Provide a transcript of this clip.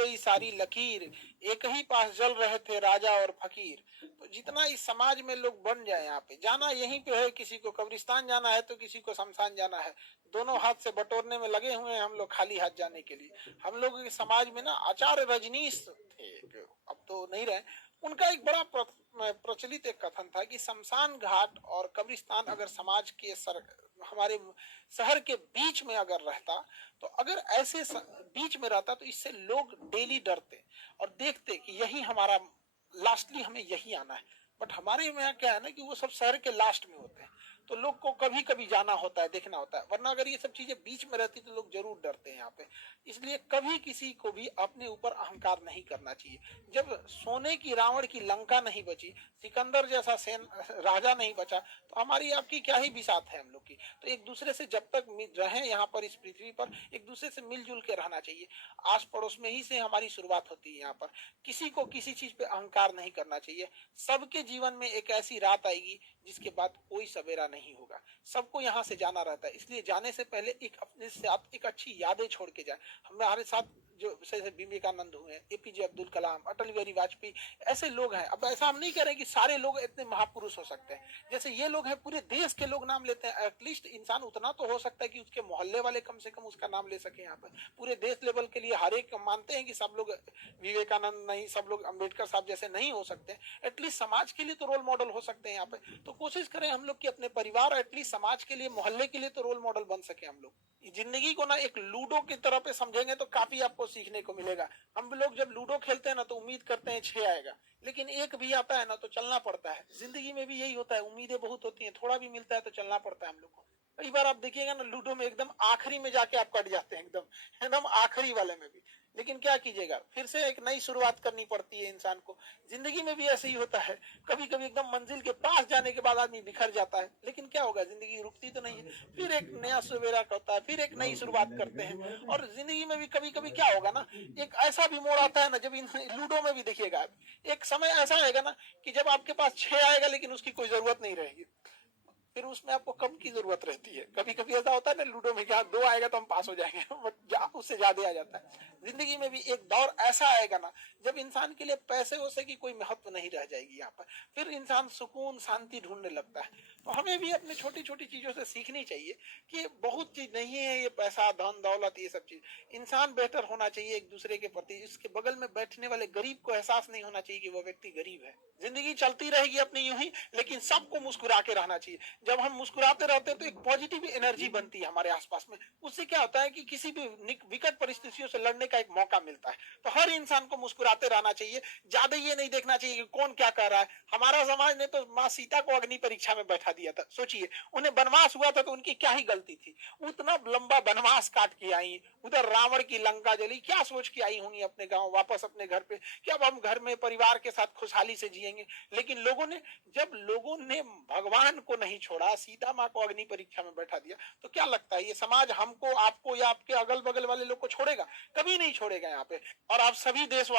गई सारी लकीर, एक ही पास जल रहे थे राजा और फकीर। तो जितना इस समाज में लोग बन जाए, यहाँ पे जाना यहीं पे है, किसी को कब्रिस्तान जाना है तो किसी को शमशान जाना है, दोनों हाथ से बटोरने में लगे हुए हैं हम लोग खाली हाथ जाने के लिए। हम लोग के समाज में ना आचार्य रजनीश थे, अब तो नहीं रहे, उनका एक बड़ा प्रचलित एक कथन था कि शमशान घाट और कब्रिस्तान अगर समाज के हमारे शहर के बीच में अगर रहता, तो अगर ऐसे बीच में रहता तो इससे लोग डेली डरते और देखते कि यही हमारा लास्टली, हमें यही आना है। बट हमारे यहाँ क्या है ना कि वो सब शहर के लास्ट में होते हैं, तो लोग को कभी कभी जाना होता है, देखना होता है, वरना अगर ये सब चीजें बीच में रहती तो लोग जरूर डरते हैं यहाँ पे। इसलिए कभी किसी को भी अपने ऊपर अहंकार नहीं करना चाहिए। जब सोने की रावण की लंका नहीं बची, सिकंदर जैसा राजा नहीं बचा, तो हमारी आपकी क्या ही बिसात है हम लोग की। तो एक दूसरे से जब तक रहे यहाँ पर, इस पृथ्वी पर एक दूसरे से मिलजुल के रहना चाहिए। आस पड़ोस में ही से हमारी शुरुआत होती है यहाँ पर। किसी को किसी चीज पे अहंकार नहीं करना चाहिए। सबके जीवन में एक ऐसी रात आएगी जिसके बाद कोई सवेरा नहीं होगा, सबको यहाँ से जाना रहता है। इसलिए जाने से पहले एक अपने साथ एक अच्छी यादें छोड़ के जाए। हमारे साथ जो विवेकानंद हुए, एपीजे अब्दुल कलाम, अटल बिहारी वाजपेयी, ऐसे लोग हैं। अब ऐसा हम नहीं कह रहे कि सारे लोग इतने महापुरुष हो सकते हैं, जैसे ये लोग हैं पूरे देश के लोग नाम लेते हैं। एटलीस्ट इंसान उतना तो हो सकता है कि उसके मोहल्ले वाले कम से कम उसका नाम ले सके यहाँ पर। पूरे देश लेवल के लिए हर एक मानते हैं कि सब लोग विवेकानंद नहीं, सब लोग अम्बेडकर साहब जैसे नहीं हो सकते, एटलीस्ट समाज के लिए तो रोल मॉडल हो सकते हैं यहाँ पे। तो कोशिश करें हम लोग कि अपने परिवार, एटलीस्ट समाज के लिए, मोहल्ले के लिए तो रोल मॉडल बन सके हम लोग। जिंदगी को ना एक लूडो की तरह पे समझेंगे तो काफी आपको सीखने को मिलेगा। हम लोग जब लूडो खेलते हैं ना तो उम्मीद करते हैं 6 आएगा, लेकिन एक भी आता है ना तो चलना पड़ता है। जिंदगी में भी यही होता है, उम्मीदें बहुत होती हैं, थोड़ा भी मिलता है तो चलना पड़ता है हम लोग को। कई बार आप देखिएगा ना लूडो में एकदम आखिरी में जाके आप कट जाते हैं, एकदम एकदम आखिरी वाले में भी। लेकिन क्या कीजिएगा, फिर से एक नई शुरुआत करनी पड़ती है इंसान को। जिंदगी में भी ऐसे ही होता है, कभी कभी एकदम मंजिल के पास जाने के बाद आदमी बिखर जाता है, लेकिन क्या होगा, जिंदगी रुकती तो नहीं है। फिर एक नया सवेरा होता है, फिर एक नई शुरुआत करते हैं। और जिंदगी में भी कभी कभी क्या होगा ना, एक ऐसा भी मोड़ आता है ना, जब इन लूडो में भी देखिएगा, एक समय ऐसा आएगा ना कि जब आपके पास 6 आएगा लेकिन उसकी कोई जरूरत नहीं रहेगी, फिर उसमें आपको कम की जरूरत रहती है। कभी कभी ऐसा होता है ना लूडो में, क्या 2 आएगा तो हम पास हो जाएंगे, बट उससे ज्यादा आ जाता है। जिंदगी में भी एक दौर ऐसा आएगा ना जब इंसान के लिए पैसे वैसे की कोई महत्व नहीं रह जाएगी यहाँ पर। फिर इंसान सुकून शांति ढूंढने लगता है। तो हमें भी अपनी छोटी छोटी चीजों से सीखनी चाहिए कि बहुत चीज नहीं है ये पैसा, धन दौलत, ये सब चीज। इंसान बेहतर होना चाहिए एक दूसरे के प्रति। इसके बगल में बैठने वाले गरीब को एहसास नहीं होना चाहिए कि वो व्यक्ति गरीब है। जिंदगी चलती रहेगी अपनी यूं ही, लेकिन सबको मुस्कुरा के रहना चाहिए। जब हम मुस्कुराते रहते हैं तो एक पॉजिटिव एनर्जी बनती है हमारे आसपास में। उससे क्या होता है कि किसी भी विकट परिस्थितियों से लड़ने का एक मौका मिलता है। तो हर इंसान को मुस्कुराते रहना चाहिए। ज्यादा ये नहीं देखना चाहिए कि कौन क्या कर रहा है। हमारा समाज ने तो माँ सीता को अग्नि परीक्षा में बैठा दिया था। सोचिए, उन्हें वनवास हुआ था तो उनकी क्या ही गलती थी। उतना लंबा वनवास काट के आई, उधर रावण की लंका जली, क्या सोच के आई होंगी अपने गांव वापस अपने घर पे कि अब हम घर में परिवार के साथ खुशहाली से जिएंगे। लेकिन जब लोगों ने भगवान को नहीं छोड़ा, सीता माँ को अग्नि परीक्षा में बैठा दिया, तो क्या लगता है ये समाज हमको, आपको या आपके अगल बगल वाले लोग को छोड़ेगा? कभी नहीं छोड़ेगा यहाँ पे। और आप सभी देशवासी